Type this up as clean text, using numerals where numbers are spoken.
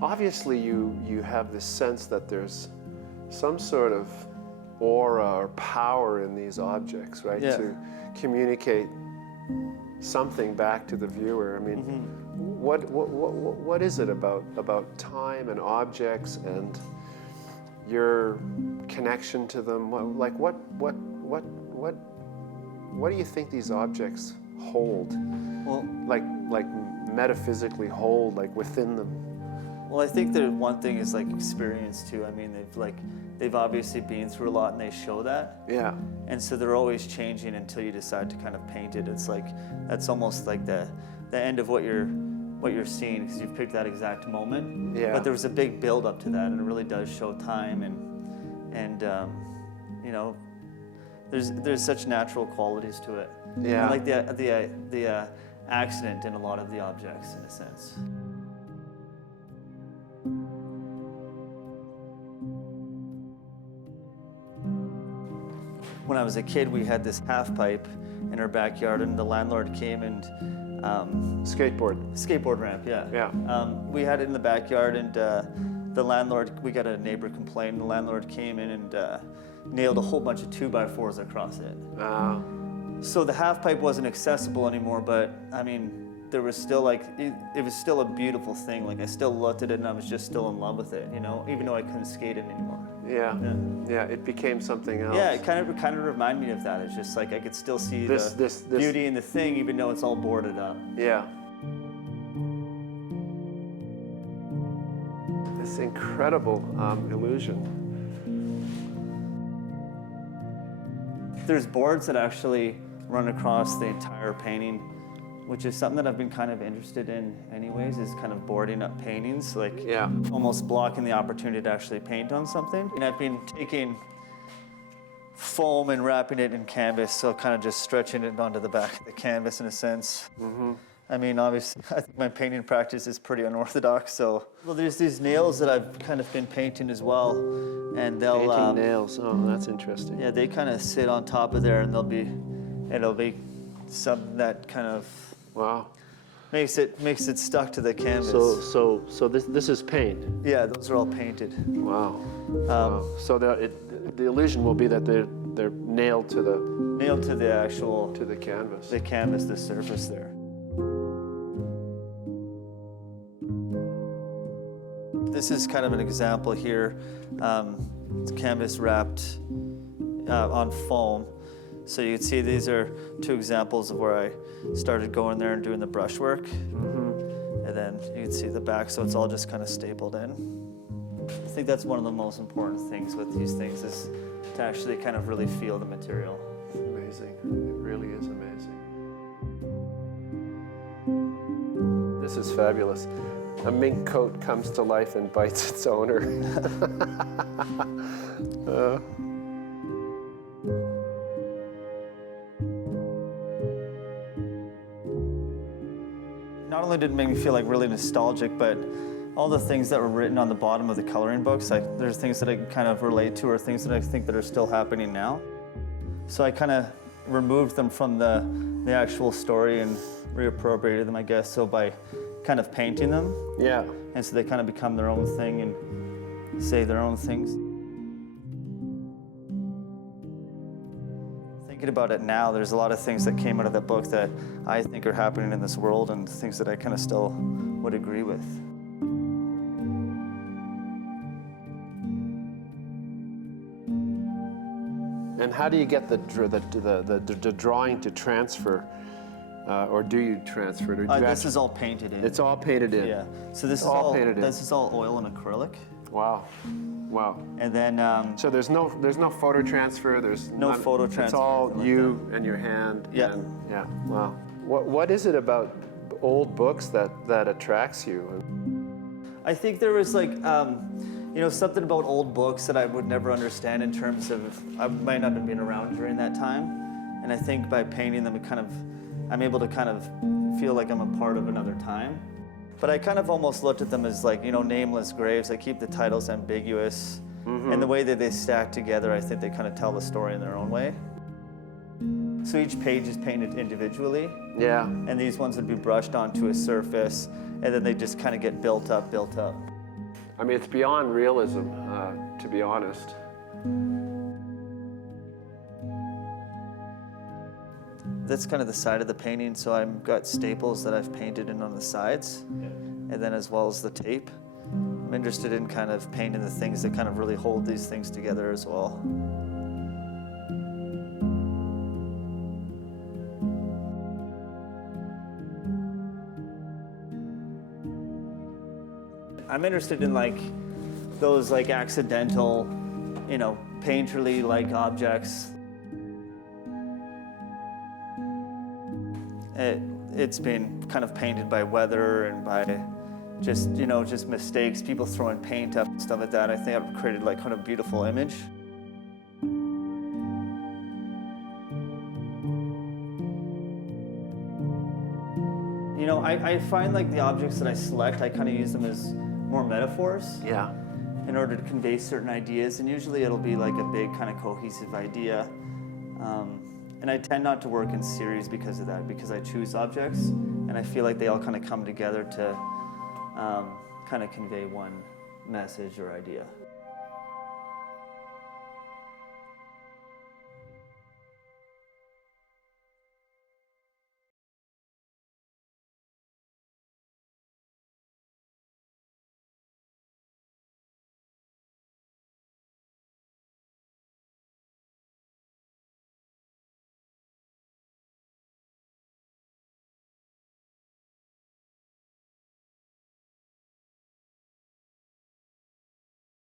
obviously you have this sense that there's some sort of aura or power in these objects, right? Yeah. To communicate something back to the viewer. I mean, what is it about time and objects and your connection to them? What do you think these objects hold? Well, like metaphysically hold, like within them? Well, I think that one thing is like experience too. I mean, they've obviously been through a lot, and they show that. Yeah. And so they're always changing until you decide to kind of paint it. It's like that's almost like the end of what you're seeing, because you've picked that exact moment. Yeah. But there was a big build up to that, and it really does show time and you know, there's such natural qualities to it. Yeah. I like the accident in a lot of the objects, in a sense. When I was a kid, we had this half pipe in our backyard, and the landlord came and skateboard ramp, yeah. Yeah. We had it in the backyard, and the landlord, we got a neighbor complaint, and the landlord came in and nailed a whole bunch of 2x4s across it. So the half pipe wasn't accessible anymore, but I mean, there was still like, it was still a beautiful thing. Like I still looked at it and I was just still in love with it, you know, even though I couldn't skate it anymore. Yeah. Yeah, it became something else. Yeah, it kind of reminded me of that. It's just like I could still see the beauty in the thing, even though it's all boarded up. Yeah. This incredible illusion. There's boards that actually run across the entire painting, which is something that I've been kind of interested in anyways, is kind of boarding up paintings, like Yeah. almost blocking the opportunity to actually paint on something. And I've been taking foam and wrapping it in canvas, so kind of just stretching it onto the back of the canvas in a sense. Mm-hmm. I mean, obviously, I think my painting practice is pretty unorthodox, so. Well, there's these nails that I've kind of been painting as well, and they'll- Painting nails, oh, that's interesting. Yeah, they kind of sit on top of there, and it'll be something that kind of Wow. makes it stuck to the canvas. So this is paint. Yeah, those are all painted. Wow. Wow. So the illusion will be that they're nailed to the actual the canvas. the surface there. This is kind of an example here. It's canvas wrapped on foam. So you can see these are two examples of where I started going there and doing the brushwork. Mm-hmm. And then you can see the back, so it's all just kind of stapled in. I think that's one of the most important things with these things, is to actually kind of really feel the material. It's amazing. It really is amazing. This is fabulous. A mink coat comes to life and bites its owner. Not only did it make me feel like really nostalgic, but all the things that were written on the bottom of the coloring books, like there's things that I kind of relate to, or things that I think that are still happening now. So I kind of removed them from the actual story and reappropriated them, I guess, so by kind of painting them. Yeah. And so they kind of become their own thing and say their own things. Thinking about it now, there's a lot of things that came out of that book that I think are happening in this world, and things that I kind of still would agree with. And how do you get the drawing to transfer? Or do you transfer it? Or This is all painted in. It's all painted in. Yeah. So this is all oil and acrylic. Wow. Wow. And then So there's no photo transfer. There's no photo transfer. It's all like you and your hand. Yeah. And, yeah. Wow. What is it about old books that attracts you? I think there was like something about old books that I would never understand, in terms of I might not have been around during that time, and I think by painting them, I'm able to kind of feel like I'm a part of another time. But I kind of almost looked at them as like, nameless graves. I keep the titles ambiguous. Mm-hmm. And the way that they stack together, I think they kind of tell the story in their own way. So each page is painted individually. Yeah. And these ones would be brushed onto a surface, and then they just kind of get built up. I mean, it's beyond realism, to be honest. That's kind of the side of the painting, so I've got staples that I've painted in on the sides, and then as well as the tape. I'm interested in kind of painting the things that kind of really hold these things together as well. I'm interested in like those like accidental, painterly like objects. It's been kind of painted by weather and by just mistakes, people throwing paint up and stuff like that. I think I've created like kind of beautiful image. I find like the objects that I select, I kind of use them as more metaphors. Yeah. In order to convey certain ideas, and usually it'll be like a big kind of cohesive idea. And I tend not to work in series because of that, because I choose objects and I feel like they all kind of come together to kind of convey one message or idea.